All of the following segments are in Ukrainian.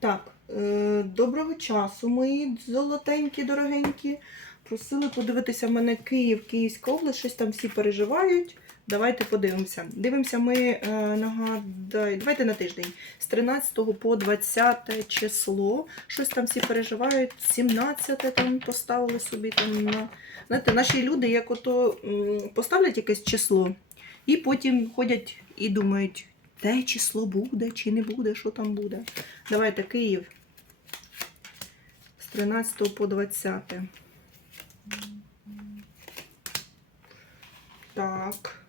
Так, е, доброго часу, мої золотенькі, дорогенькі. Просили подивитися в мене Київ, Київська область, щось там всі переживають. Давайте подивимося. Дивимося ми, е, нагадай, давайте на тиждень. З 13 по 20 число. Щось там всі переживають. 17 там поставили собі там на. Знаєте, наші люди, як ото поставлять якесь число, і потім ходять і думають, те число буде чи не буде, що там буде. Давайте Київ. З 13 по 20. Так.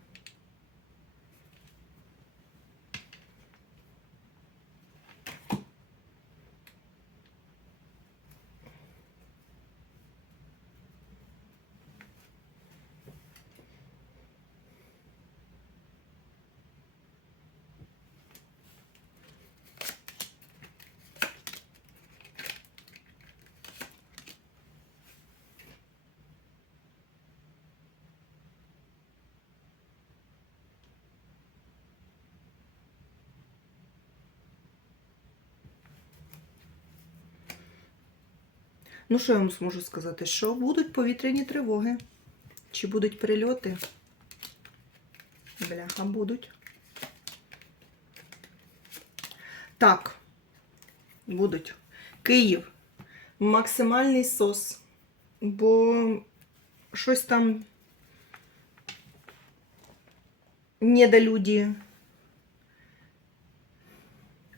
Ну, що я вам зможу сказати? Що будуть повітряні тривоги? Чи будуть прильоти? Бляха, будуть. Так, будуть. Київ. Максимальний сос. Бо щось там недолюді,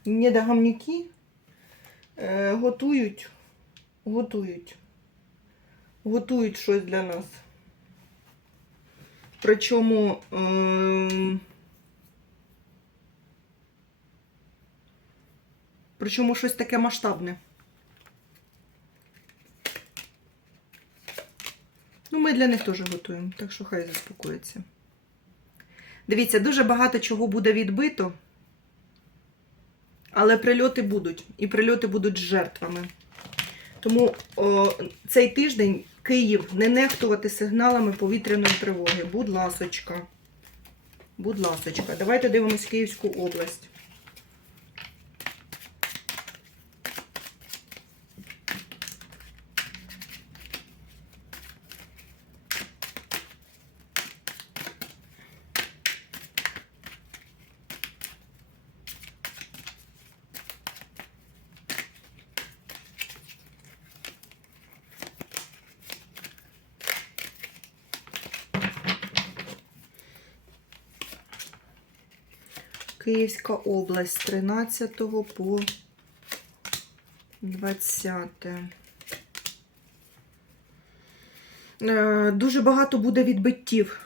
недогамнюки е, готують готують. Готують щось для нас. Причому ем, причому щось таке масштабне. Ну, ми для них теж готуємо, так що хай заспокоїться. Дивіться, дуже багато чого буде відбито, але прильоти будуть. І прильоти будуть з жертвами. Тому о, цей тиждень Київ не нехтувати сигналами повітряної тривоги. Будь ласочка. Будь ласочка. Давайте дивимось Київську область. Київська область з 13 по 20. Е, Дуже багато буде відбиттів.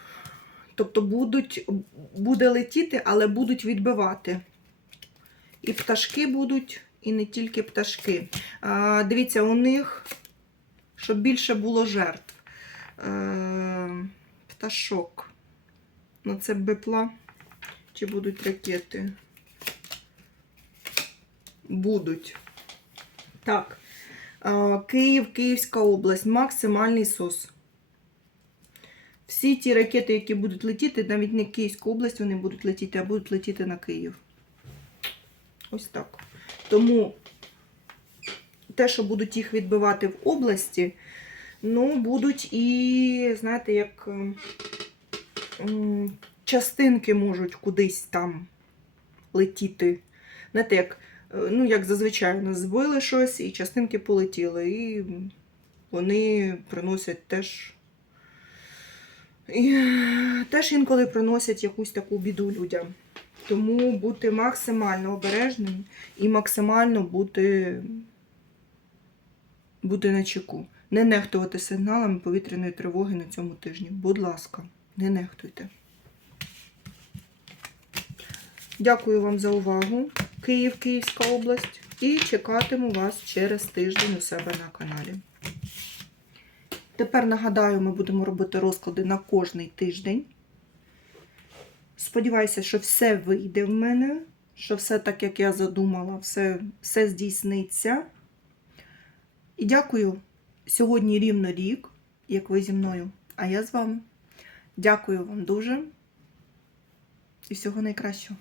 Тобто будуть, буде летіти, але будуть відбивати. І пташки будуть, і не тільки пташки. Е, Дивіться, у них, щоб більше було жертв. Е, Пташок. Ну, це бепла. Чи будуть ракети? Будуть. Так. Київ, Київська область. Максимальний СОС. Всі ті ракети, які будуть летіти, навіть не Київську область, вони будуть летіти, а будуть летіти на Київ. Ось так. Тому те, що будуть їх відбивати в області, ну, будуть і, знаєте, як. Частинки можуть кудись там летіти. Знаєте, як, е, ну, як зазвичай нас збили щось, і частинки полетіли. І вони приносять теж. І, теж інколи приносять якусь таку біду людям. Тому бути максимально обережним і максимально бути, бути на чеку. Не нехтувати сигналами повітряної тривоги на цьому тижні. Будь ласка, не нехтуйте. Дякую вам за увагу. Київ, Київська область. І чекатиму вас через тиждень у себе на каналі. Тепер нагадаю, ми будемо робити розклади на кожний тиждень. Сподіваюся, що все вийде в мене, що все так, як я задумала, все, все здійсниться. І дякую. Сьогодні рівно рік, як ви зі мною, а я з вами. Дякую вам дуже і всього найкращого.